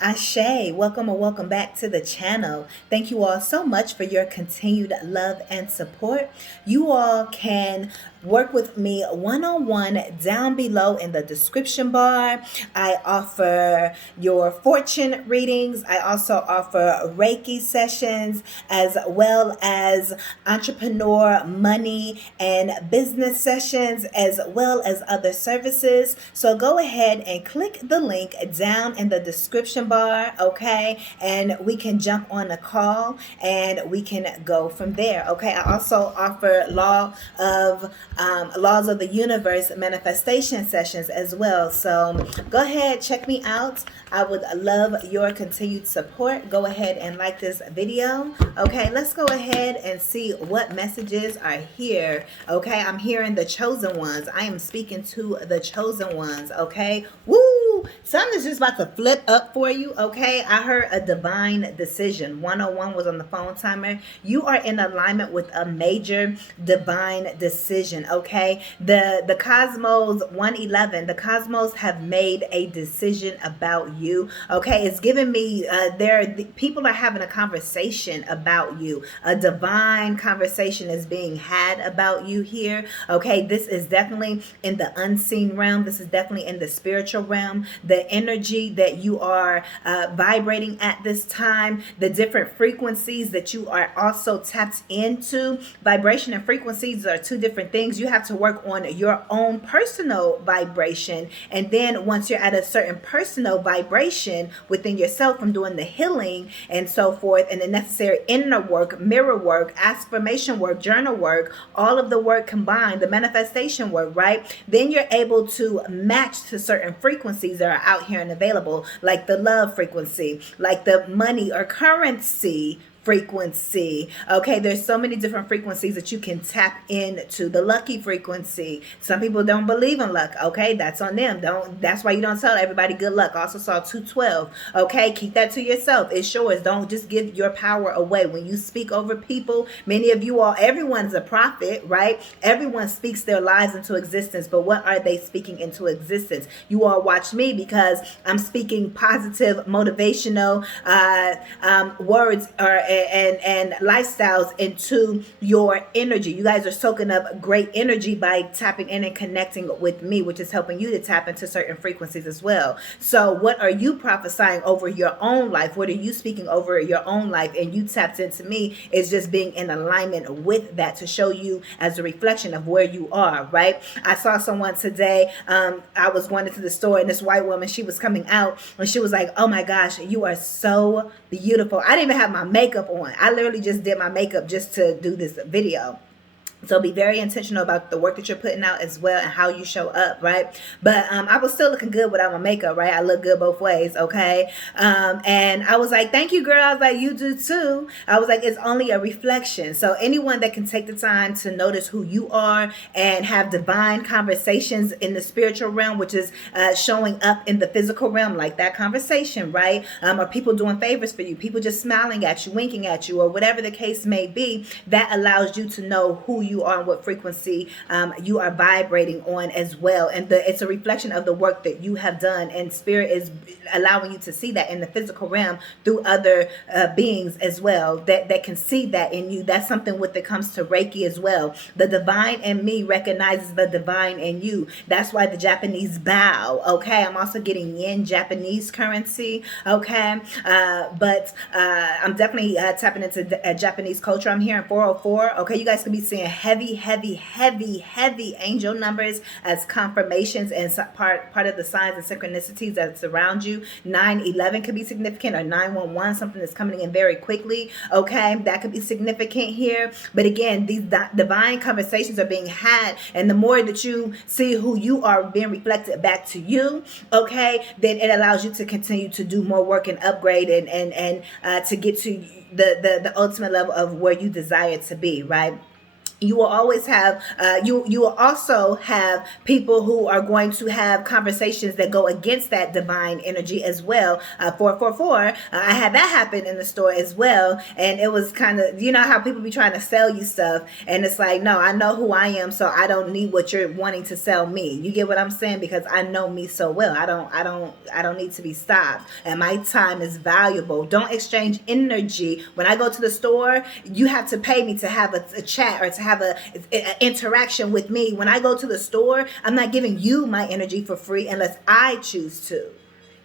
Ashe, welcome or welcome back to the channel. Thank you all so much for your continued love and support. You all can work with me one-on-one down below in the description bar. I offer your fortune readings. I also offer Reiki sessions as well as entrepreneur, money, and business sessions as well as other services. So go ahead and click the link down in the description bar, okay? And we can jump on a call and we can go from there, okay? I also offer laws of the universe manifestation sessions as well. So go ahead, check me out. I would love your continued support. Go ahead and like this video. Okay, let's go ahead and see what messages are here. Okay, I'm hearing the chosen ones. I am speaking to the chosen ones. Okay, woo! Something's just about to flip up for you. Okay, I heard a divine decision. 101 was on the phone timer. You are in alignment with a major divine decision. Okay, the cosmos 111, the cosmos have made a decision about you. Okay, it's giving me people are having a conversation about you. A divine conversation is being had about you here. Okay, this is definitely in the unseen realm. This is definitely in the spiritual realm. The energy that you are vibrating at this time, the different frequencies that you are also tapped into. Vibration and frequencies are two different things. You have to work on your own personal vibration, and then once you're at a certain personal vibration within yourself from doing the healing and so forth, and the necessary inner work, mirror work, affirmation work, journal work, all of the work combined, the manifestation work, right? Then you're able to match to certain frequencies that are out here and available, like the love frequency, like the money or currency frequency. Okay, there's so many different frequencies that you can tap into. The lucky frequency. Some people don't believe in luck. Okay, that's on them. That's why you don't tell everybody good luck. Also saw 212. Okay, keep that to yourself. It's yours. Don't just give your power away. When you speak over people, many of you all, everyone's a prophet, right? Everyone speaks their lives into existence, but what are they speaking into existence? You all watch me because I'm speaking positive, motivational words and lifestyles into your energy. You guys are soaking up great energy by tapping in and connecting with me, which is helping you to tap into certain frequencies as well. So what are you prophesying over your own life? What are you speaking over your own life? And you tapped into me is just being in alignment with that to show you as a reflection of where you are, right? I saw someone today, I was going into the store, and this white woman, she was coming out and she was like, oh my gosh, you are so beautiful. I didn't even have my makeup on. I literally just did my makeup just to do this video. So be very intentional about the work that you're putting out as well and how you show up, right? But I was still looking good without my makeup, right? I look good both ways, okay? And I was like, thank you, girl. I was like, you do too. I was like, it's only a reflection. So anyone that can take the time to notice who you are and have divine conversations in the spiritual realm, which is showing up in the physical realm, like that conversation, right? Or people doing favors for you, people just smiling at you, winking at you, or whatever the case may be, that allows you to know who you are and what frequency you are vibrating on as well. And it's a reflection of the work that you have done, and spirit is allowing you to see that in the physical realm through other beings as well that can see that in you. That's something when it comes to Reiki as well. The divine in me recognizes the divine in you. That's why the Japanese bow, okay? I'm also getting yen Japanese currency, okay? But I'm definitely tapping into Japanese culture. I'm here in 404, okay? You guys can be seeing heavy angel numbers as confirmations and part of the signs and synchronicities that surround you. 911 could be significant, or 911, something that's coming in very quickly, okay? That could be significant here. But again, these divine conversations are being had, and the more that you see who you are being reflected back to you, okay, then it allows you to continue to do more work and upgrade and to get to the ultimate level of where you desire to be, right? you will always have you will also have people who are going to have conversations that go against that divine energy as well. 444, I had that happen in the store as well, and it was kind of, you know how people be trying to sell you stuff, and it's like, no, I know who I am, so I don't need what you're wanting to sell me. You get what I'm saying? Because I know me so well. I don't need to be stopped, and my time is valuable. Don't exchange energy. When I go to the store, you have to pay me to have a chat or to have a interaction with me. When I go to the store, I'm not giving you my energy for free unless I choose to.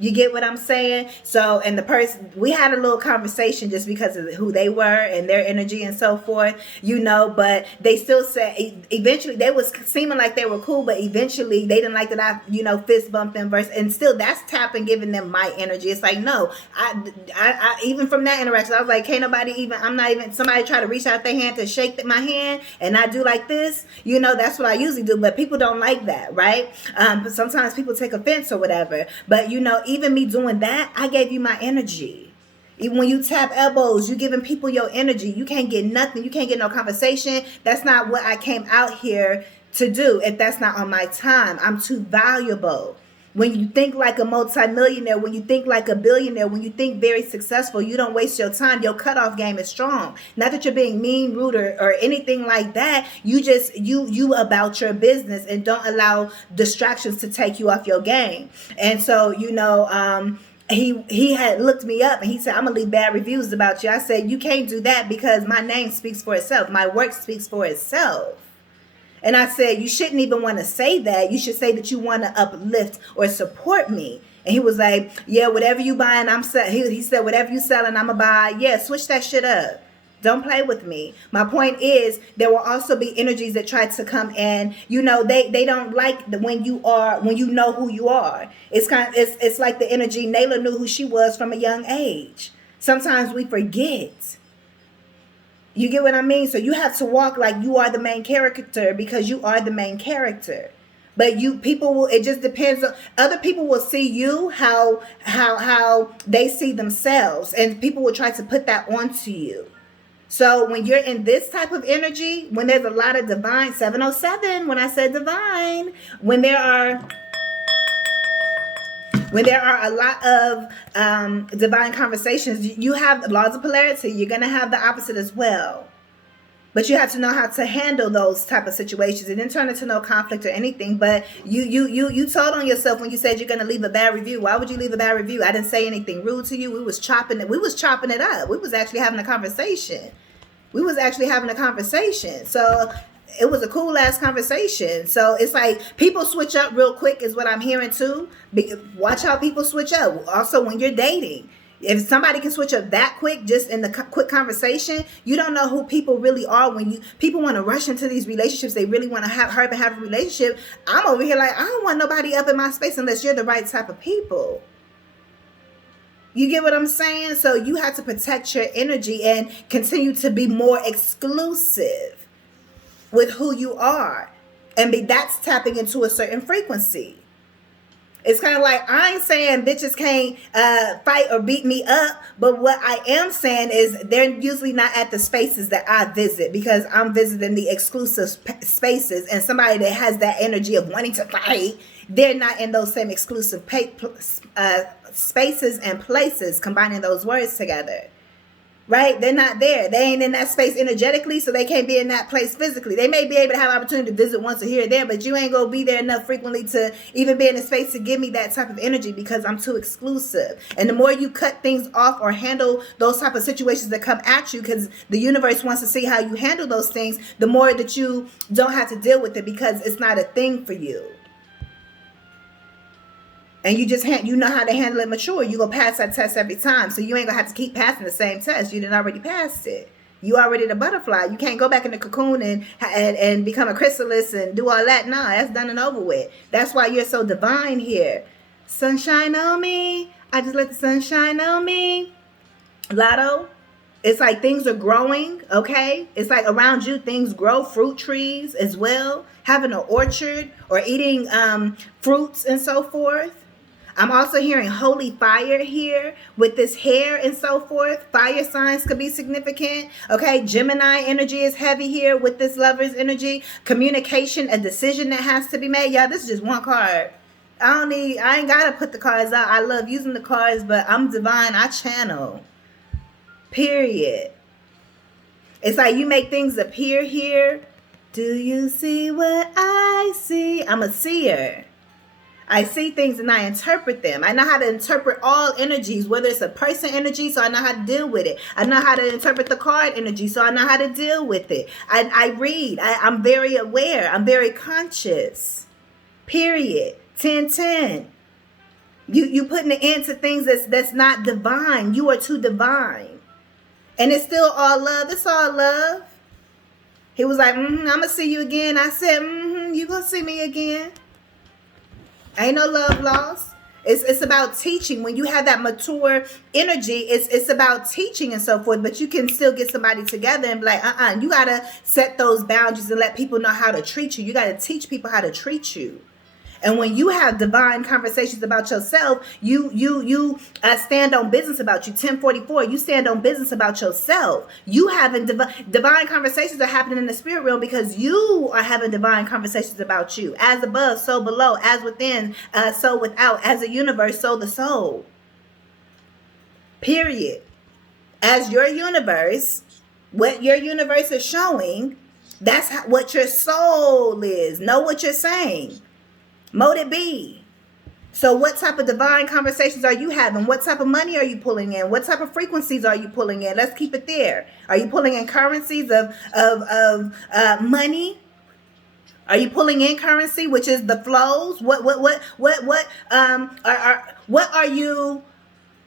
You get what I'm saying? So, and the person, we had a little conversation just because of who they were and their energy and so forth, you know, but they still said, eventually they was seeming like they were cool, but eventually they didn't like that I, you know, fist bumped them verse, and still that's tapping, giving them my energy. It's like, no, I even from that interaction, I was like, can't nobody even, I'm not even, somebody try to reach out their hand to shake my hand and I do like this, you know, that's what I usually do, but people don't like that, right? But sometimes people take offense or whatever, but you know, even me doing that, I gave you my energy. Even when you tap elbows, you giving people your energy. You can't get nothing. You can't get no conversation. That's not what I came out here to do. If that's not on my time, I'm too valuable. When you think like a multimillionaire, when you think like a billionaire, when you think very successful, you don't waste your time. Your cutoff game is strong. Not that you're being mean, rude, or anything like that. You just, you about your business and don't allow distractions to take you off your game. And so, you know, he had looked me up and he said, I'm gonna leave bad reviews about you. I said, you can't do that because my name speaks for itself. My work speaks for itself. And I said, you shouldn't even want to say that. You should say that you want to uplift or support me. And he was like, yeah, whatever you buying, I'm selling. He said, whatever you selling, I'm going to buy. Yeah, switch that shit up. Don't play with me. My point is, there will also be energies that try to come in. You know, they don't like when you know who you are. It's like the energy. Nayla knew who she was from a young age. Sometimes we forget. You get what I mean? So you have to walk like you are the main character because you are the main character. But it just depends on, other people will see you how they see themselves, and people will try to put that onto you. So when you're in this type of energy, when there's a lot of divine, 707, when I said divine, when there are a lot of divine conversations, you have laws of polarity. You're going to have the opposite as well. But you have to know how to handle those type of situations. It didn't turn into no conflict or anything, but you told on yourself when you said you're going to leave a bad review. Why would you leave a bad review? I didn't say anything rude to you. We was chopping it up. We was actually having a conversation. So it was a cool ass conversation. So it's like people switch up real quick is what I'm hearing too. Watch how people switch up. Also, when you're dating, if somebody can switch up that quick, just in the quick conversation, you don't know who people really are. When people want to rush into these relationships, they really want to hurry up and have a relationship. I'm over here like, I don't want nobody up in my space unless you're the right type of people. You get what I'm saying? So you have to protect your energy and continue to be more exclusive with who you are, and that's tapping into a certain frequency. It's kind of like, I ain't saying bitches can't fight or beat me up, but what I am saying is they're usually not at the spaces that I visit, because I'm visiting the exclusive spaces, and somebody that has that energy of wanting to fight, they're not in those same exclusive spaces and places, combining those words together. Right? They're not there. They ain't in that space energetically, so they can't be in that place physically. They may be able to have opportunity to visit once or here or there, but you ain't going to be there enough frequently to even be in a space to give me that type of energy, because I'm too exclusive. And the more you cut things off or handle those type of situations that come at you, because the universe wants to see how you handle those things, the more that you don't have to deal with it, because it's not a thing for you. And you just you know how to handle it mature. You go pass that test every time. So you ain't going to have to keep passing the same test. You done already passed it. You already the butterfly. You can't go back in the cocoon and become a chrysalis and do all that. Nah, that's done and over with. That's why you're so divine here. Sunshine on me. I just let the sunshine on me. Lotto. It's like things are growing, okay? It's like around you, things grow, fruit trees as well. Having an orchard or eating fruits and so forth. I'm also hearing holy fire here with this hair and so forth. Fire signs could be significant. Okay, Gemini energy is heavy here with this Lover's energy. Communication, a decision that has to be made. Y'all, this is just one card. I ain't gotta put the cards out. I love using the cards, but I'm divine. I channel. Period. It's like you make things appear here. Do you see what I see? I'm a seer. I see things and I interpret them. I know how to interpret all energies, whether it's a person energy, so I know how to deal with it. I know how to interpret the card energy, so I know how to deal with it. I read. I'm very aware. I'm very conscious. Period. 10-10. You putting an end to things that's not divine. You are too divine. And it's still all love. It's all love. He was like, I'm going to see you again. I said, you going to see me again. Ain't no love lost. It's about teaching. When you have that mature energy, it's about teaching and so forth. But you can still get somebody together and be like, you got to set those boundaries and let people know how to treat you. You got to teach people how to treat you. And when you have divine conversations about yourself, you stand on business about you. 1044, you stand on business about yourself. You having divine conversations are happening in the spirit realm because you are having divine conversations about you. As above, so below. As within, so without. As a universe, so the soul. Period. As your universe, what your universe is showing, that's what your soul is. Know what you're saying. Motive B. So what type of divine conversations are you having? What type of money are you pulling in? What type of frequencies are you pulling in? Let's keep it there. Are you pulling in currencies of money? Are you pulling in currency, which is the flows? What are you?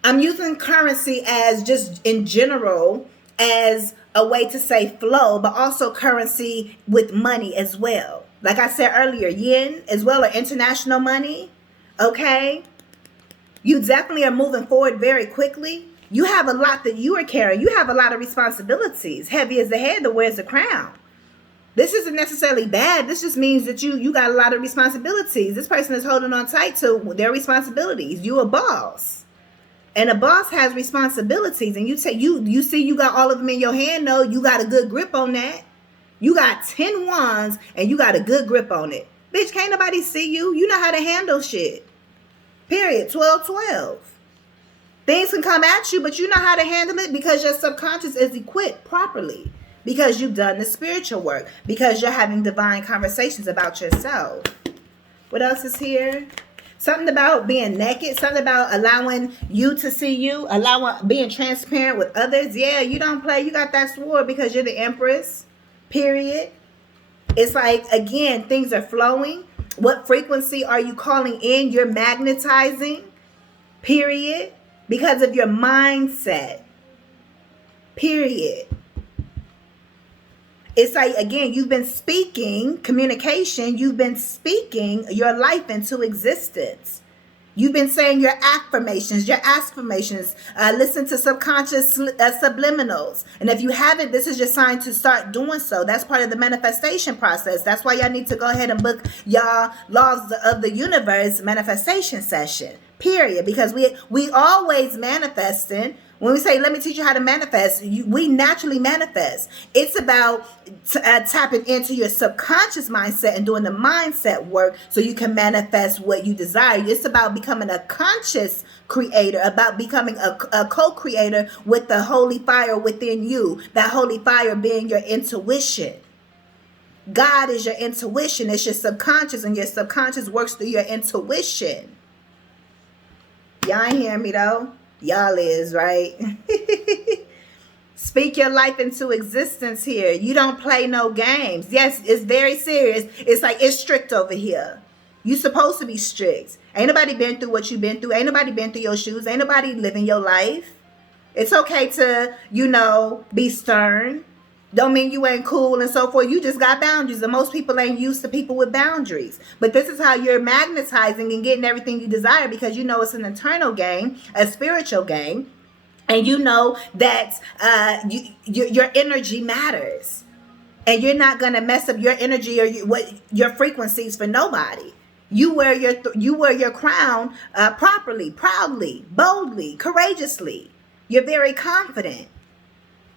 I'm using currency as just in general as a way to say flow, but also currency with money as well. Like I said earlier, yen as well, or international money. Okay. You definitely are moving forward very quickly. You have a lot that you are carrying. You have a lot of responsibilities. Heavy as the head that wears the crown. This isn't necessarily bad. This just means that you got a lot of responsibilities. This person is holding on tight to their responsibilities. You a boss. And a boss has responsibilities. And you see you got all of them in your hand. No, you got a good grip on that. You got 10 wands and you got a good grip on it. Bitch, can't nobody see you. You know how to handle shit. Period. 12-12. Things can come at you, but you know how to handle it because your subconscious is equipped properly. Because you've done the spiritual work. Because you're having divine conversations about yourself. What else is here? Something about being naked. Something about allowing you to see you. Being transparent with others. Yeah, you don't play. You got that sword because you're the Empress. Period. It's like, again, things are flowing. What frequency are you calling in? You're magnetizing. Period. Because of your mindset. Period. It's like, again, you've been speaking communication. You've been speaking your life into existence. You've been saying your affirmations, listen to subconscious subliminals. And if you haven't, this is your sign to start doing so. That's part of the manifestation process. That's why y'all need to go ahead and book y'all Laws of the Universe manifestation session. Period. Because we always manifesting. When we say, let me teach you how to manifest, we naturally manifest. It's about tapping into your subconscious mindset and doing the mindset work so you can manifest what you desire. It's about becoming a conscious creator, about becoming a co-creator with the holy fire within you. That holy fire being your intuition. God is your intuition. It's your subconscious, and your subconscious works through your intuition. Y'all ain't hearing me though? Y'all is, right? Speak your life into existence here. You don't play no games. Yes, it's very serious. It's like it's strict over here. You supposed to be strict. Ain't nobody been through what you've been through. Ain't nobody been through your shoes. Ain't nobody living your life. It's okay to, be stern. Don't mean you ain't cool and so forth. You just got boundaries. And most people ain't used to people with boundaries. But this is how you're magnetizing and getting everything you desire, because you know it's an internal game, a spiritual game. And you know that your energy matters. And you're not going to mess up your energy or your frequencies for nobody. You wear your crown properly, proudly, boldly, courageously. You're very confident.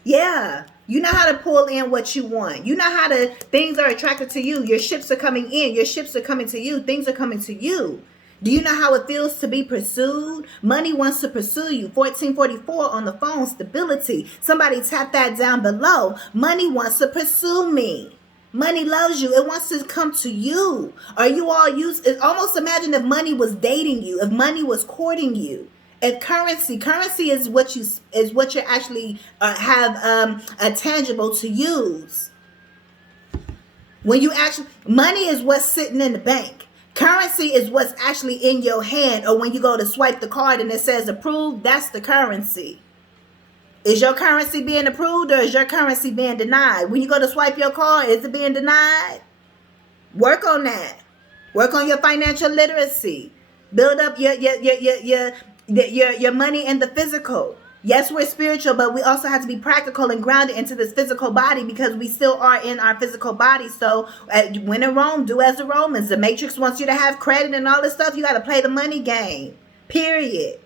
Yeah. You know how to pull in what you want. You know how to, things are attracted to you. Your ships are coming in. Your ships are coming to you. Things are coming to you. Do you know how it feels to be pursued? Money wants to pursue you. 1444 on the phone, stability. Somebody tap that down below. Money wants to pursue me. Money loves you. It wants to come to you. Are you all used? Almost imagine if money was dating you, if money was courting you. If currency is what you actually have a tangible to use. When you actually, money is what's sitting in the bank. Currency is what's actually in your hand, or when you go to swipe the card and it says approved, that's the currency. Is your currency being approved, or is your currency being denied? When you go to swipe your card, is it being denied? Work on that. Work on your financial literacy. Build up your money in the physical. Yes, we're spiritual, but we also have to be practical and grounded into this physical body, because we still are in our physical body. So when in Rome, do as the Romans. The Matrix wants you to have credit and all this stuff. You got to play the money game, period.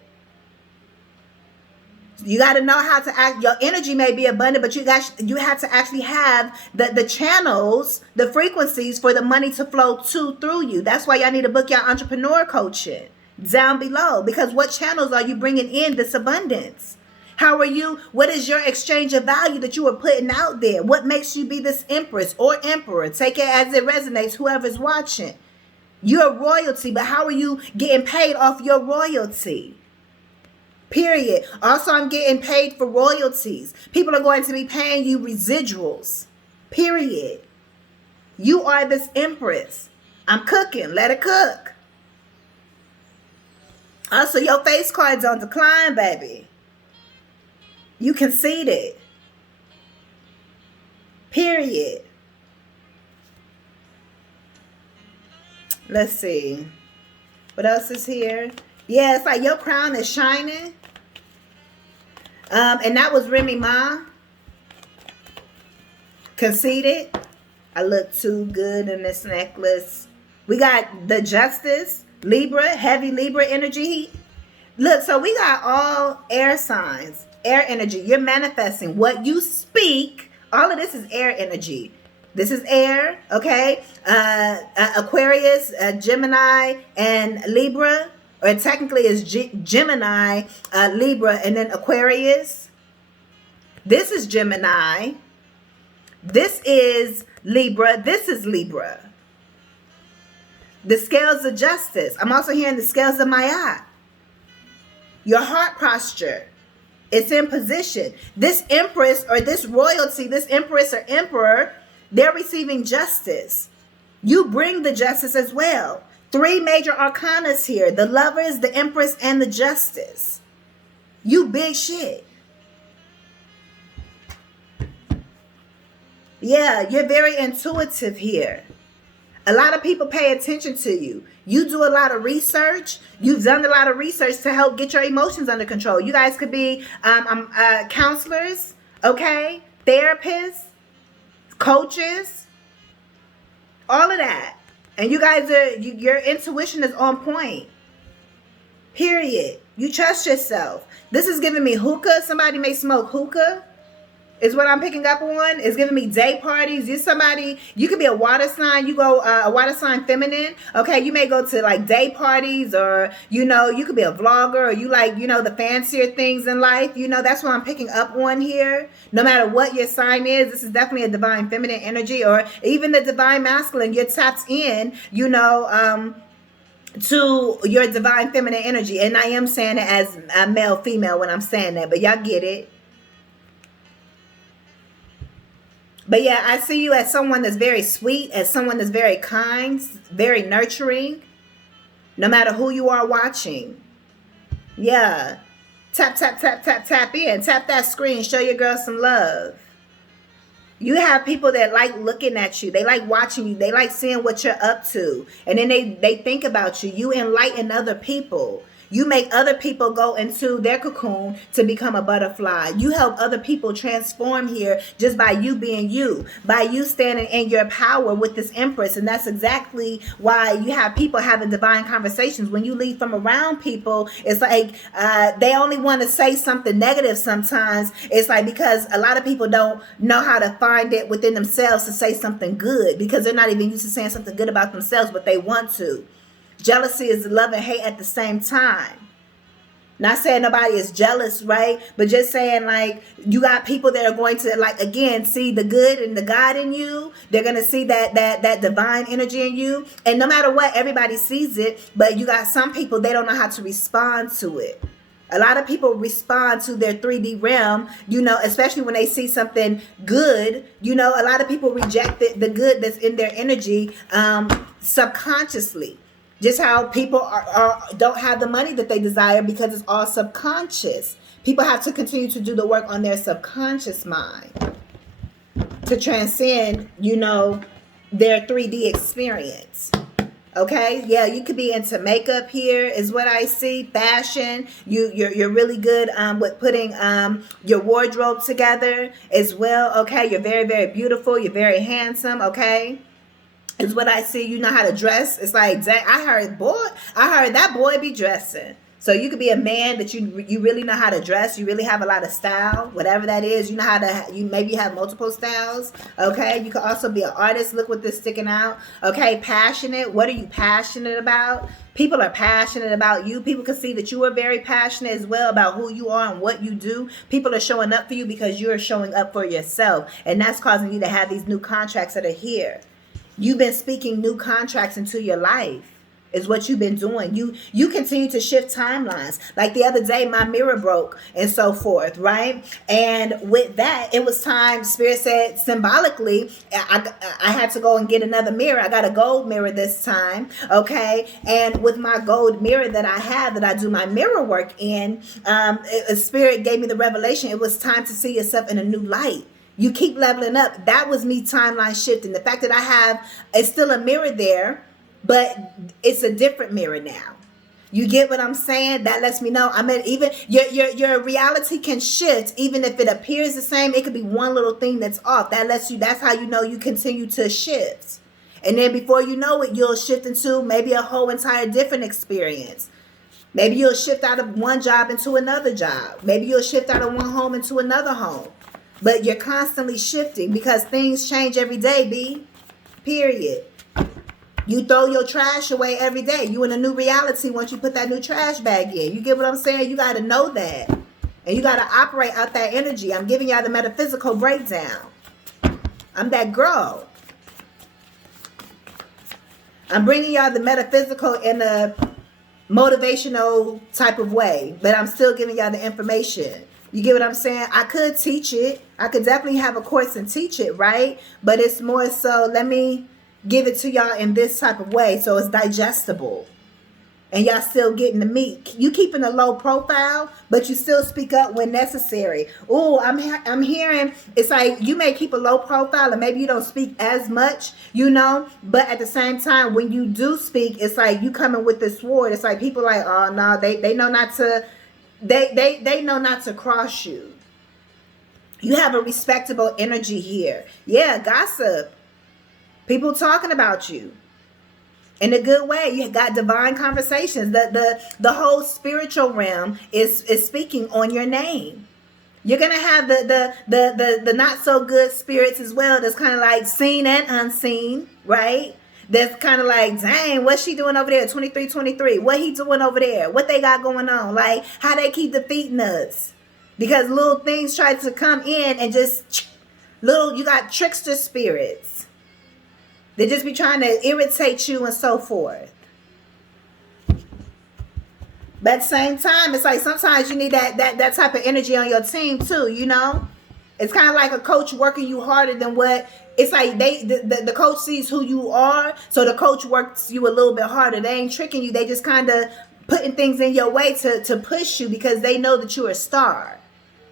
You got to know how to act. Your energy may be abundant, but you have to actually have the channels, the frequencies for the money to flow through you. That's why y'all need to book your entrepreneur coaching down below, because what channels are you bringing in this abundance? How are you? What is your exchange of value that you are putting out there? What makes you be this empress or emperor? Take it as it resonates, whoever's watching. You're royalty, but how are you getting paid off your royalty? Period. Also, I'm getting paid for royalties. People are going to be paying you residuals. Period. You are this empress. I'm cooking. Let it cook. Also, your face card's on decline, baby. You conceded. Period. Let's see. What else is here? Yeah, it's like your crown is shining. And that was Remy Ma. Conceited. I look too good in this necklace. We got the Justice. Libra. Heavy Libra energy. Look, so we got all air signs. Air energy. You're manifesting what you speak. All of this is air energy. This is air, okay? Aquarius, Gemini, and Libra. Or technically it's Gemini, Libra, and then Aquarius. This is Gemini. This is Libra. This is Libra. The scales of justice. I'm also hearing the scales of Ma'at. Your heart posture. It's in position. This empress or this royalty, this empress or emperor, they're receiving justice. You bring the justice as well. 3 major arcanas here. The Lovers, the Empress, and the Justice. You big shit. Yeah, you're very intuitive here. A lot of people pay attention to you. You do a lot of research. You've done a lot of research to help get your emotions under control. You guys could be counselors, okay? Therapists, coaches, all of that. And you guys your intuition is on point. Period. You trust yourself. This is giving me hookah. Somebody may smoke hookah. Is what I'm picking up on. It's giving me day parties. You're somebody, you could be a water sign. You go a water sign feminine. Okay, you may go to like day parties, or, you know, you could be a vlogger, or you like, you know, the fancier things in life. You know, that's what I'm picking up on here. No matter what your sign is, this is definitely a divine feminine energy, or even the divine masculine. You're tapped in, you know, to your divine feminine energy. And I am saying it as a male, female when I'm saying that, but y'all get it. But yeah, I see you as someone that's very sweet, as someone that's very kind, very nurturing, no matter who you are watching. Yeah. Tap, tap, tap, tap, tap in. Tap that screen. Show your girl some love. You have people that like looking at you. They like watching you. They like seeing what you're up to. And then they think about you. You enlighten other people. You make other people go into their cocoon to become a butterfly. You help other people transform here just by you being you, by you standing in your power with this Empress. And that's exactly why you have people having divine conversations. When you leave from around people, it's like they only want to say something negative sometimes. It's like because a lot of people don't know how to find it within themselves to say something good, because they're not even used to saying something good about themselves, but they want to. Jealousy is love and hate at the same time. Not saying nobody is jealous, right? But just saying, like, you got people that are going to, like, again, see the good and the God in you. They're going to see that divine energy in you. And no matter what, everybody sees it. But you got some people, they don't know how to respond to it. A lot of people respond to their 3D realm, you know, especially when they see something good. You know, a lot of people reject the good that's in their energy subconsciously. Just how people don't have the money that they desire because it's all subconscious. People have to continue to do the work on their subconscious mind to transcend, you know, their 3D experience. Okay, yeah, you could be into makeup here is what I see. Fashion, you're really good with putting your wardrobe together as well. Okay, you're very, very beautiful. You're very handsome. Okay. Is what I see. You know how to dress. It's like, I heard that boy be dressing. So you could be a man that you really know how to dress. You really have a lot of style, whatever that is. You know how to, you maybe have multiple styles. Okay. You could also be an artist. Look what this sticking out. Okay. Passionate. What are you passionate about? People are passionate about you. People can see that you are very passionate as well about who you are and what you do. People are showing up for you because you're showing up for yourself. And that's causing you to have these new contracts that are here. You've been speaking new contracts into your life is what you've been doing. You continue to shift timelines. Like the other day, my mirror broke and so forth, right? And with that, it was time. Spirit said symbolically, I had to go and get another mirror. I got a gold mirror this time, okay? And with my gold mirror that I have, that I do my mirror work in, Spirit gave me the revelation. It was time to see yourself in a new light. You keep leveling up. That was me timeline shifting. The fact that I have, it's still a mirror there, but it's a different mirror now. You get what I'm saying? That lets me know. I mean, even your reality can shift, even if it appears the same. It could be one little thing that's off. That's how you know you continue to shift. And then before you know it, you'll shift into maybe a whole entire different experience. Maybe you'll shift out of one job into another job. Maybe you'll shift out of one home into another home. But you're constantly shifting because things change every day, B. Period. You throw your trash away every day. You in a new reality once you put that new trash bag in. You get what I'm saying? You got to know that. And you got to operate out that energy. I'm giving y'all the metaphysical breakdown. I'm that girl. I'm bringing y'all the metaphysical in a motivational type of way. But I'm still giving y'all the information. You get what I'm saying? I could teach it. I could definitely have a course and teach it, right? But it's more so, let me give it to y'all in this type of way so it's digestible. And y'all still getting the meat. You keeping a low profile, but you still speak up when necessary. Oh, I'm hearing, it's like you may keep a low profile and maybe you don't speak as much, you know, but at the same time, when you do speak, it's like you coming with the sword. It's like people like, oh no, they know not to, they know not to cross you. You have a respectable energy here. Yeah, gossip. People talking about you in a good way. You got divine conversations. The whole spiritual realm is speaking on your name. You're gonna have the not so good spirits as well. That's kind of like seen and unseen, right? That's kind of like, dang, what's she doing over there? 2323. What he doing over there? What they got going on? Like, how they keep defeating us? Because little things try to come in and just you got trickster spirits. They just be trying to irritate you and so forth. But at the same time, it's like sometimes you need that type of energy on your team too, you know? It's kind of like a coach working you harder than what. It's like the coach sees who you are, so the coach works you a little bit harder. They ain't tricking you. They just kind of putting things in your way to push you because they know that you're a star.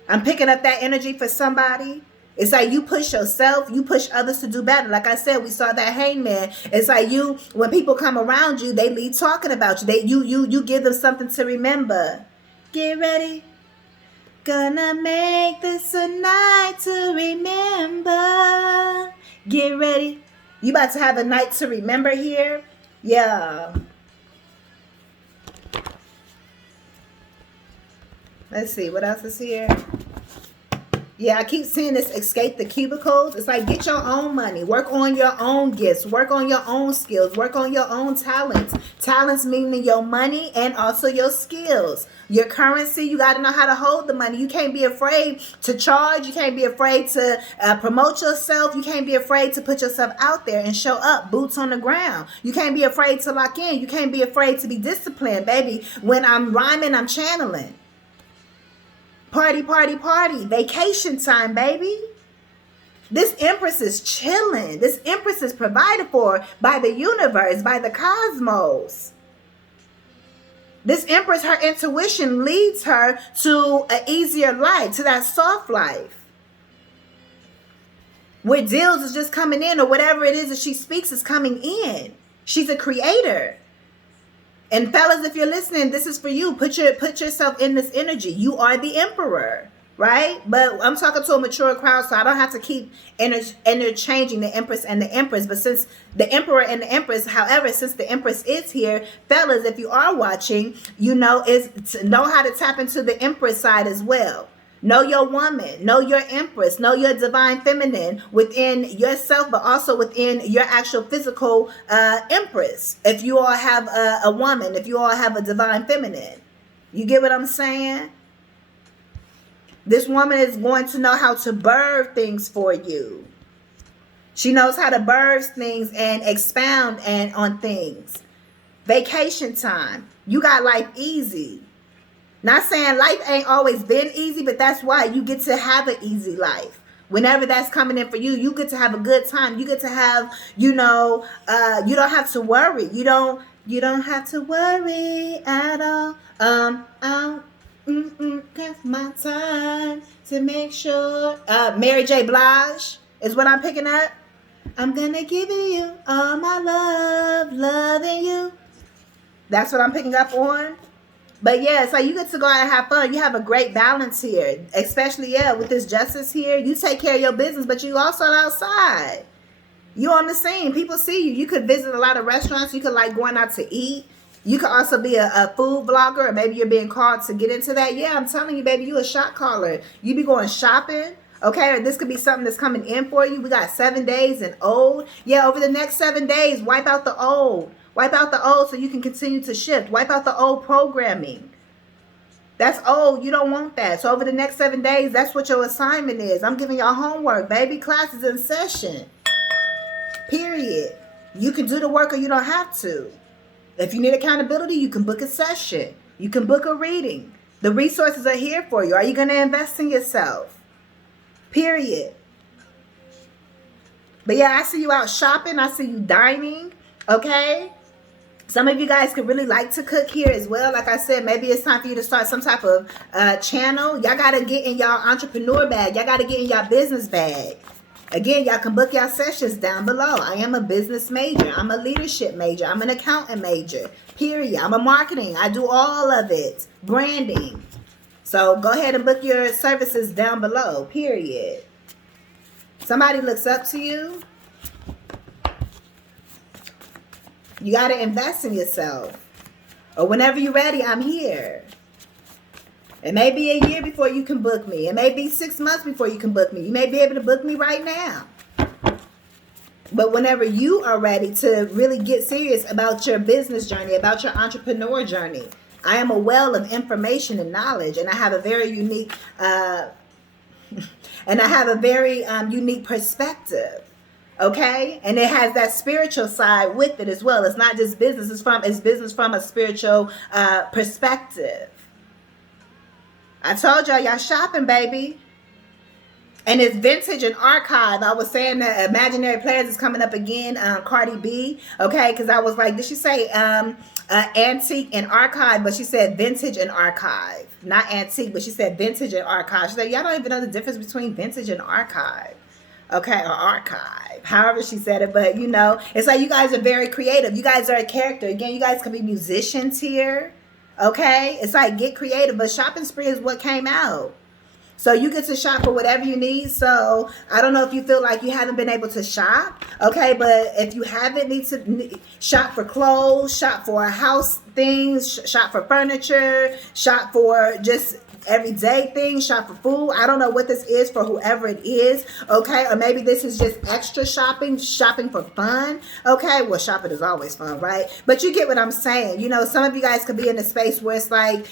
I'm picking up that energy for somebody. It's like you push yourself, you push others to do better. Like I said, we saw that hangman. It's like when people come around you, they leave talking about you. You give them something to remember. Get ready. Gonna make this a night to remember. Get ready. You about to have a night to remember here? Yeah. Let's see, what else is here? Yeah, I keep seeing this, escape the cubicles. It's like, get your own money. Work on your own gifts. Work on your own skills. Work on your own talents. Talents meaning your money and also your skills. Your currency, you got to know how to hold the money. You can't be afraid to charge. You can't be afraid to promote yourself. You can't be afraid to put yourself out there and show up, boots on the ground. You can't be afraid to lock in. You can't be afraid to be disciplined, baby. When I'm rhyming, I'm channeling. Party, party, party. Vacation time, baby. This Empress is chilling. This Empress is provided for by the universe, by the cosmos. This Empress, her intuition leads her to an easier life, to that soft life. Where deals is just coming in, or whatever it is that she speaks is coming in. She's a creator. And fellas, if you're listening, this is for you. Put yourself in this energy. You are the emperor, right? But I'm talking to a mature crowd, so I don't have to keep interchanging the Empress and the Empress. But since the emperor and the Empress, however, since the Empress is here, fellas, if you are watching, you know how to tap into the Empress side as well. Know your woman, know your Empress, know your divine feminine within yourself, but also within your actual physical Empress. If you all have a woman, if you all have a divine feminine, you get what I'm saying? This woman is going to know how to birth things for you. She knows how to birth things and expound on things. Vacation time. You got life easy. Not saying life ain't always been easy, but that's why you get to have an easy life. Whenever that's coming in for you, you get to have a good time. You get to have, you don't have to worry. You don't have to worry at all. That's my time to make sure. Mary J. Blige is what I'm picking up. I'm gonna give you all my love, loving you. That's what I'm picking up on. But yeah, so you get to go out and have fun. You have a great balance here, especially, with this justice here. You take care of your business, but you also outside. You on the scene. People see you. You could visit a lot of restaurants. You could like going out to eat. You could also be a food vlogger, or maybe you're being called to get into that. Yeah, I'm telling you, baby, you a shot caller. You be going shopping, okay? Or this could be something that's coming in for you. We got 7 days and old. Yeah, over the next 7 days, wipe out the old. Wipe out the old so you can continue to shift. Wipe out the old programming. That's old. You don't want that. So over the next 7 days, that's what your assignment is. I'm giving y'all homework, baby. Classes in session. Period. You can do the work or you don't have to. If you need accountability, you can book a session. You can book a reading. The resources are here for you. Are you going to invest in yourself? Period. But yeah, I see you out shopping. I see you dining. Okay? Some of you guys could really like to cook here as well. Like I said, maybe it's time for you to start some type of channel. Y'all got to get in y'all entrepreneur bag. Y'all got to get in y'all business bag. Again, y'all can book y'all sessions down below. I am a business major. I'm a leadership major. I'm an accountant major. Period. I'm a marketing. I do all of it. Branding. So go ahead and book your services down below. Period. Somebody looks up to you. You got to invest in yourself. Or whenever you're ready, I'm here. It may be a year before you can book me. It may be 6 months before you can book me. You may be able to book me right now. But whenever you are ready to really get serious about your business journey, about your entrepreneur journey, I am a well of information and knowledge, and I have a very unique, unique perspective. Okay, and it has that spiritual side with it as well. It's not just business; it's business from a spiritual perspective. I told y'all shopping, baby. And it's vintage and archive. I was saying that Imaginary Players is coming up again, Cardi B. Okay, because I was like, did she say antique and archive? But she said vintage and archive. Not antique, but she said vintage and archive. She said, y'all don't even know the difference between vintage and archive. Okay, or archive. However she said it. But, you know, it's like you guys are very creative. You guys are a character. Again, you guys could be musicians here. Okay? It's like, get creative. But shopping spree is what came out. So you get to shop for whatever you need. So I don't know if you feel like you haven't been able to shop. Okay, but if you haven't, need to shop for clothes, shop for house things, shop for furniture, shop for just everyday things, shop for food. I don't know what this is for whoever it is. Okay, or maybe this is just extra shopping for fun. Okay, well, shopping is always fun, right? But you get what I'm saying. You know, some of you guys could be in a space where it's like,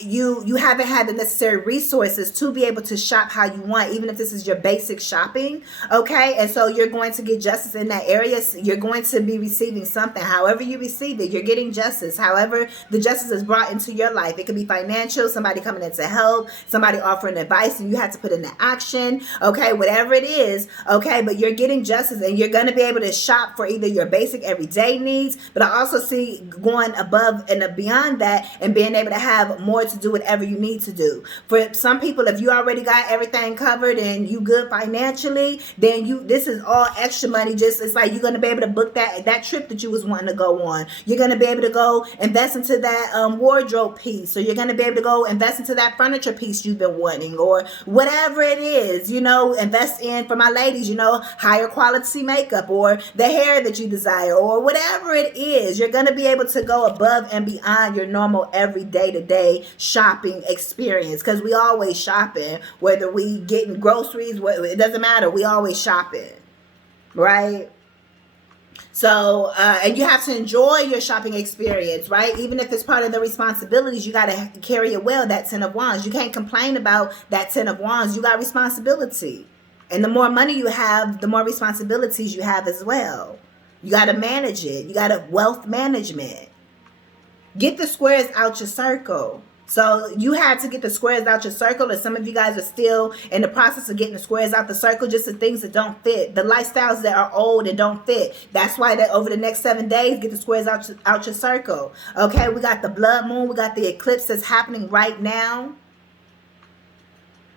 you haven't had the necessary resources to be able to shop how you want, even if this is your basic shopping, okay? And so you're going to get justice in that area. You're going to be receiving something. However you receive it, you're getting justice. However the justice is brought into your life. It could be financial, somebody coming in to help, somebody offering advice, and you have to put into action, okay? Whatever it is, okay? But you're getting justice, and you're going to be able to shop for either your basic everyday needs, but I also see going above and beyond that and being able to have more to do whatever you need to do. For some people, if you already got everything covered and you good financially, then this is all extra money. Just it's like you're going to be able to book that trip that you was wanting to go on. You're going to be able to go invest into that wardrobe piece, so you're going to be able to go invest into that furniture piece you've been wanting, or whatever it is, you know, invest in, for my ladies, you know, higher quality makeup, or the hair that you desire, or whatever it is. You're going to be able to go above and beyond your normal everyday to day shopping experience, because we always shopping, whether we getting groceries, it doesn't matter, we always shopping, right? So and you have to enjoy your shopping experience, right? Even if it's part of the responsibilities, you got to carry it well. That 10 of Wands, you can't complain about that 10 of Wands. You got responsibility, and the more money you have, the more responsibilities you have as well. You got to manage it. You got to wealth management. Get the squares out your circle. So you had to get the squares out your circle, and some of you guys are still in the process of getting the squares out the circle, just the things that don't fit, the lifestyles that are old and don't fit. That's why that over the next 7 days, get the squares out your circle. Okay, we got the blood moon, we got the eclipse that's happening right now.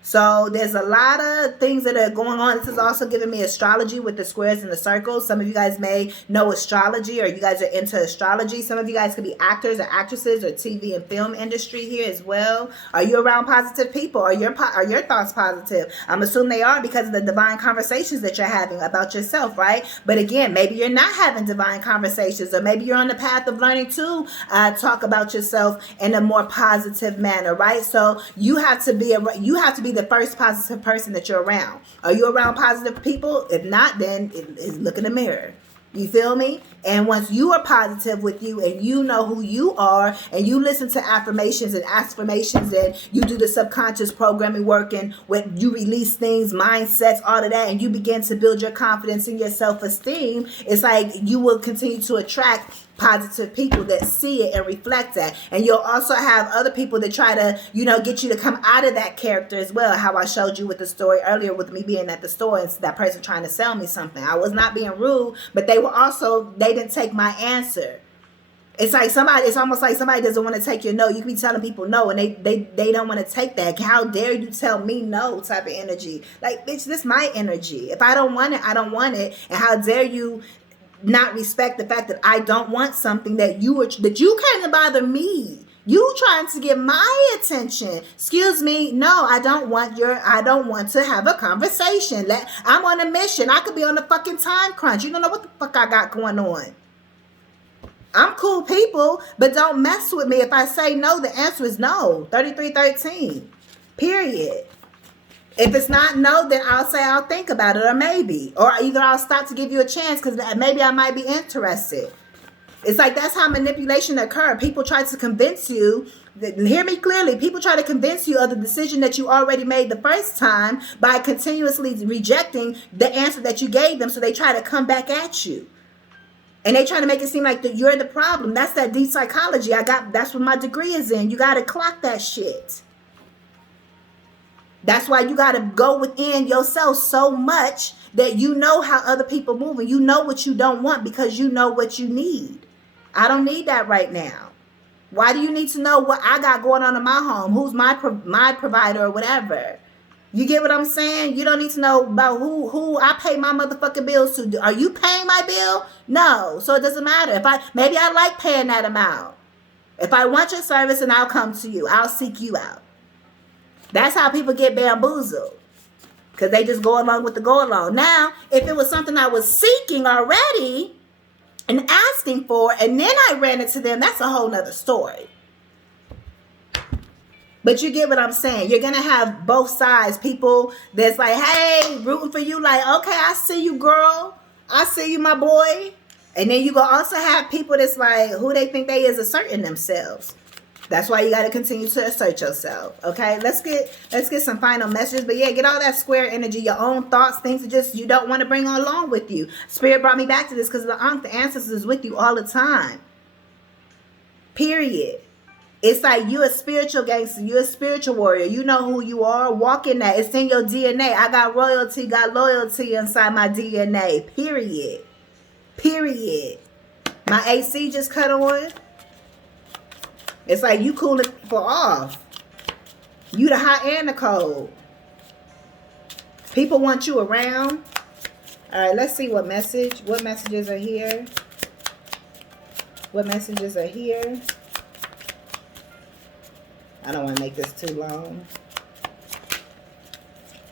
So there's a lot of things that are going on. This is also giving me astrology with the squares and the circles. Some of you guys may know astrology, or you guys are into astrology. Some of you guys could be actors or actresses, or TV and film industry here as well. Are you around positive people? Are your thoughts positive? I'm assuming they are, because of the divine conversations that you're having about yourself, right? But again, maybe you're not having divine conversations, or maybe you're on the path of learning to talk about yourself in a more positive manner, right? So you have to be the first positive person that you're around. Are you around positive people? If not, then look in the mirror. You feel me? And once you are positive with you, and you know who you are, and you listen to affirmations, and you do the subconscious programming work, and when you release things, mindsets, all of that, and you begin to build your confidence and your self-esteem, it's like you will continue to attract positive people that see it and reflect that. And you'll also have other people that try to, get you to come out of that character as well. How I showed you with the story earlier with me being at the store and that person trying to sell me something. I was not being rude, but they didn't take my answer. It's like it's almost like somebody doesn't want to take your no. You can be telling people no, and they don't want to take that. How dare you tell me no type of energy. Like, bitch, this is my energy. If I don't want it, I don't want it. And how dare you not respect the fact that I don't want something that you came to bother me. You trying to get my attention. Excuse me. No, I don't want to have a conversation. I'm on a mission. I could be on a fucking time crunch. You don't know what the fuck I got going on. I'm cool people, but don't mess with me. If I say no, the answer is no. 3313. Period. If it's not no, then I'll say I'll think about it, or maybe. Or either I'll stop to give you a chance because maybe I might be interested. It's like that's how manipulation occurs. People try to convince you, hear me clearly, people try to convince you of the decision that you already made the first time by continuously rejecting the answer that you gave them, so they try to come back at you. And they try to make it seem like that you're the problem. That's that deep psychology. That's what my degree is in. You got to clock that shit. That's why you got to go within yourself so much that you know how other people move, and you know what you don't want because you know what you need. I don't need that right now. Why do you need to know what I got going on in my home? Who's my provider or whatever? You get what I'm saying? You don't need to know about who I pay my motherfucking bills to. Are you paying my bill? No. So it doesn't matter. Maybe I like paying that amount. If I want your service, and I'll come to you. I'll seek you out. That's how people get bamboozled. Because they just go along with the go along. Now, if it was something I was seeking already and asking for, and then I ran into them, that's a whole nother story. But you get what I'm saying. You're going to have both sides. People that's like, hey, rooting for you. Like, okay, I see you, girl. I see you, my boy. And then you going to also have people that's like, who they think they is asserting themselves. That's why you got to continue to assert yourself. Okay, let's get some final messages. But yeah, get all that square energy, your own thoughts, things that just you don't want to bring along with you. Spirit brought me back to this because the ancestors is with you all the time. Period. It's like you're a spiritual gangster. You're a spiritual warrior. You know who you are. Walk in that. It's in your DNA. I got royalty, got loyalty inside my DNA. Period. Period. My AC just cut on. It's like you cooling for off. You the hot and the cold. People want you around. All right, let's see what messages are here. What messages are here? I don't want to make this too long.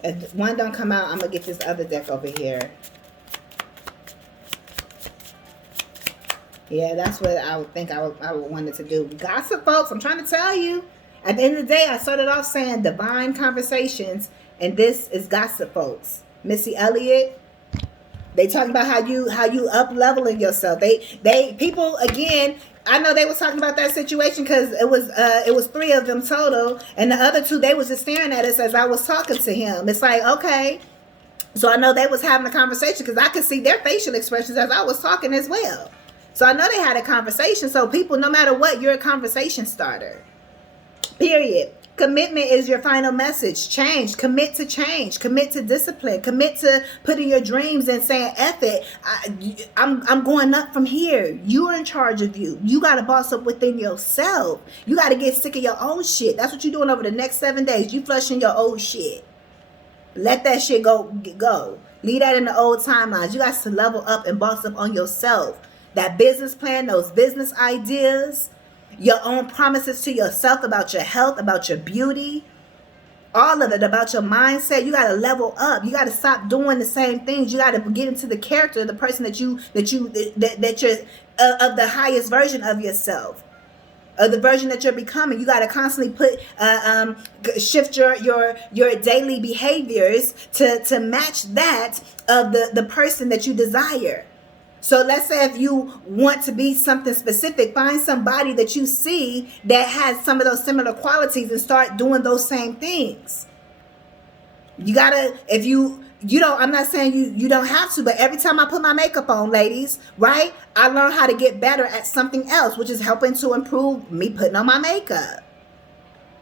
If one don't come out, I'm going to get this other deck over here. Yeah, that's what I would think I would wanted to do. Gossip, folks, I'm trying to tell you. At the end of the day, I started off saying divine conversations, and this is gossip, folks. Missy Elliott, they talking about how you up leveling yourself. They people again. I know they was talking about that situation because it was 3 of them total, and the other 2 they was just staring at us as I was talking to him. It's like, okay, so I know they was having a conversation because I could see their facial expressions as I was talking as well. So I know they had a conversation. So people, no matter what, you're a conversation starter. Period. Commitment is your final message. Change. Commit to change. Commit to discipline. Commit to putting your dreams and saying, F it. I'm going up from here. You're in charge of you. You got to boss up within yourself. You got to get sick of your old shit. That's what you're doing over the next 7 days. You flushing your old shit. Let that shit go. Leave that in the old timelines. You got to level up and boss up on yourself. That business plan, those business ideas, your own promises to yourself about your health, about your beauty, all of it, about your mindset. You got to level up. You got to stop doing the same things. You got to get into the character of the person that you're of the highest version of yourself, of the version that you're becoming. You got to constantly shift your daily behaviors to match that of the person that you desire. So let's say if you want to be something specific, find somebody that you see that has some of those similar qualities and start doing those same things. You gotta, if you don't, I'm not saying you don't have to, but every time I put my makeup on, ladies, right, I learn how to get better at something else, which is helping to improve me putting on my makeup.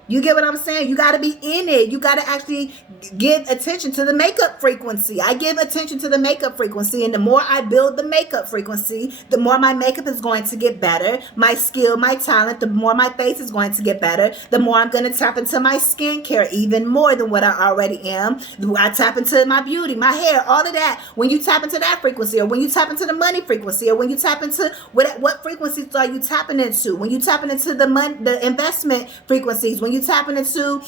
You get what I'm saying? You got to be in it. You got to actually give attention to the makeup frequency. I give attention to the makeup frequency. And the more I build the makeup frequency, the more my makeup is going to get better. My skill, my talent, the more my face is going to get better. The more I'm going to tap into my skincare even more than what I already am. I tap into my beauty, my hair, all of that. When you tap into that frequency, or when you tap into the money frequency, or when you tap into what frequencies are you tapping into? When you tapping into the investment frequencies, when you tapping into,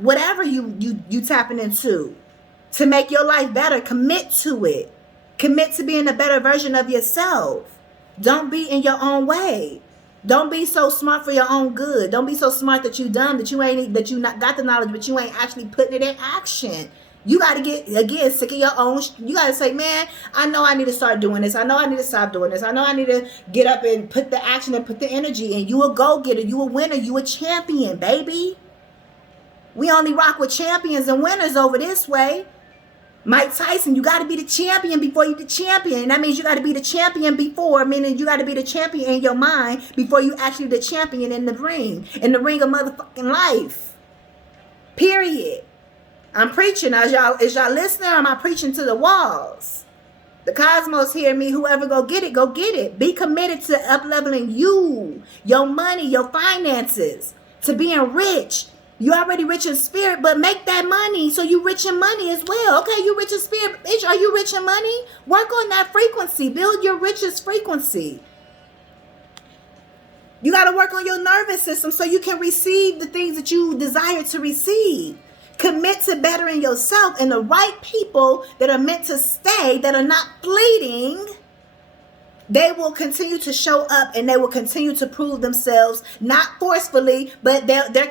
whatever you tapping into to make your life better, commit to it. Commit to being a better version of yourself. Don't be in your own way. Don't be so smart for your own good. Don't be so smart that you dumb, that you not got the knowledge, but you ain't actually putting it in action. You got to get, again, sick of your own. You got to say, man, I know I need to start doing this. I know I need to stop doing this. I know I need to get up and put the action and put the energy in. You a go-getter. You a winner. You a champion, baby. We only rock with champions and winners over this way. Mike Tyson, you got to be the champion before you the champion. And that means you got to be the champion before, meaning you got to be the champion in your mind before you actually the champion in the ring of motherfucking life. Period. I'm preaching. Is y'all listening, or am I preaching to the walls? The cosmos hear me. Whoever go get it, go get it. Be committed to up-leveling you, your money, your finances, to being rich. You already rich in spirit, but make that money so you rich in money as well. Okay, you rich in spirit. Bitch, are you rich in money? Work on that frequency. Build your richest frequency. You got to work on your nervous system so you can receive the things that you desire to receive. Commit to bettering yourself, and the right people that are meant to stay, that are not fleeting, they will continue to show up, and they will continue to prove themselves, not forcefully, but their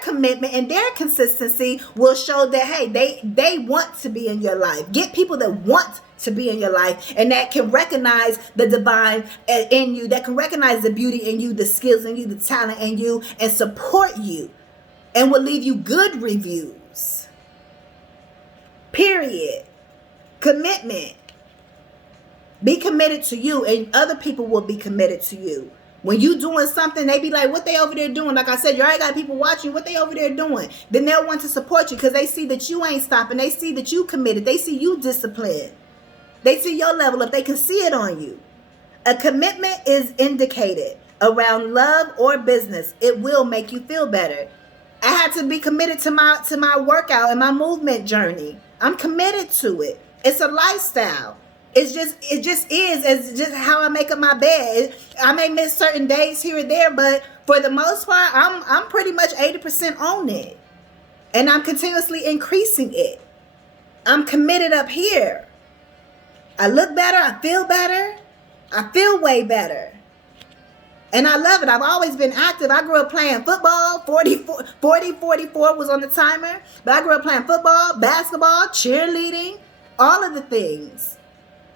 commitment and their consistency will show that, hey, they want to be in your life. Get people that want to be in your life, and that can recognize the divine in you, that can recognize the beauty in you, the skills in you, the talent in you, and support you, and will leave you good reviews. Period. Commitment. Be committed to you, and other people will be committed to you. When you doing something, they be like, what they over there doing? Like I said, you already got people watching. What they over there doing? Then they'll want to support you because they see that you ain't stopping. They see that you committed. They see you disciplined. They see your level up. They can see it on you. A commitment is indicated around love or business. It will make you feel better. I had to be committed to my workout and my movement journey. I'm committed to it. It's a lifestyle. It just is. It's just how I make up my bed. I may miss certain days here and there, but for the most part, I'm pretty much 80% on it. And I'm continuously increasing it. I'm committed up here. I look better. I feel way better. And I love it. I've always been active. I grew up playing football. 44 was on the timer. But I grew up playing football, basketball, cheerleading, all of the things.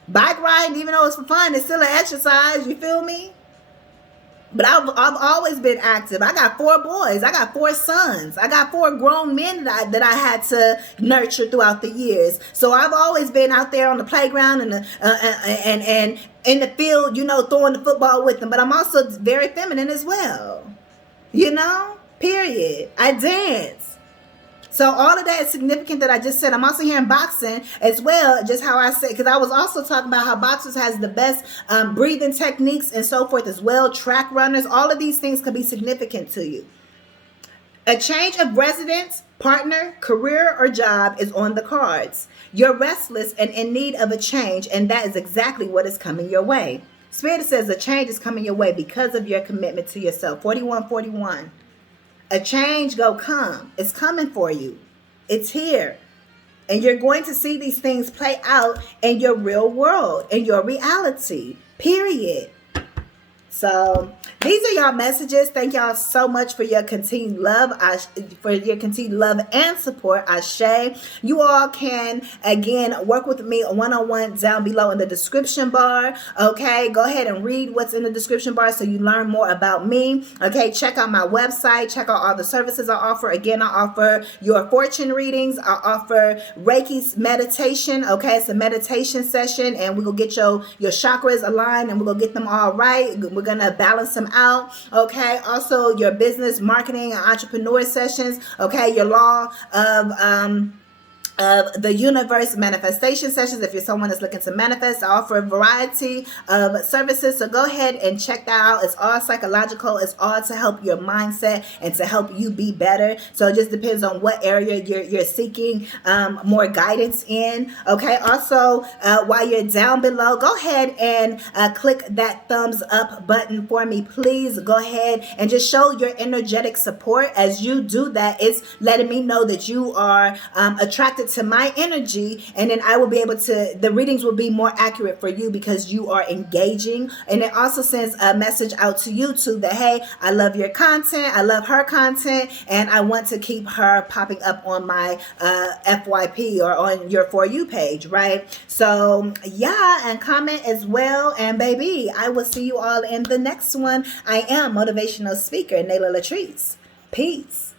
Bike riding, even though it's for fun, it's still an exercise. You feel me? But I've always been active. I got 4 boys. I got 4 sons. I got 4 grown men that I had to nurture throughout the years. So I've always been out there on the playground and in the field, throwing the football with them. But I'm also very feminine as well. Period. I dance. So all of that is significant that I just said. I'm also hearing boxing as well, just how I said, because I was also talking about how boxers has the best breathing techniques and so forth as well. Track runners, all of these things could be significant to you. A change of residence, partner, career, or job is on the cards. You're restless and in need of a change, and that is exactly what is coming your way. Spirit says a change is coming your way because of your commitment to yourself. 4141. A change come. It's coming for you. It's here. And you're going to see these things play out in your real world, in your reality. Period. So these are y'all messages. Thank y'all so much for your continued love, and support. Ashe. You all can, again, work with me one-on-one down below in the description bar. Okay, go ahead and read what's in the description bar so you learn more about me. Okay, check out my website. Check out all the services I offer. Again, I offer your fortune readings. I offer Reiki meditation. Okay, it's a meditation session, and we're going to get your chakras aligned, and we're going to get them all right. We're going to balance them out. Okay, also your business marketing and entrepreneur sessions. Okay, your law of the universe manifestation sessions. If you're someone that's looking to manifest, I offer a variety of services. So go ahead and check that out. It's all psychological. It's all to help your mindset and to help you be better. So it just depends on what area you're seeking more guidance in. Okay. Also, while you're down below, go ahead and click that thumbs up button for me. Please go ahead and just show your energetic support. As you do that, it's letting me know that you are attracted to my energy, and then I will be able to, the readings will be more accurate for you because you are engaging. And it also sends a message out to YouTube that, hey, I love your content, I love her content, and I want to keep her popping up on my FYP or on your For You page, right? So yeah, and comment as well. And baby, I will see you all in the next one. I am motivational speaker Nayla LATRICE. Peace.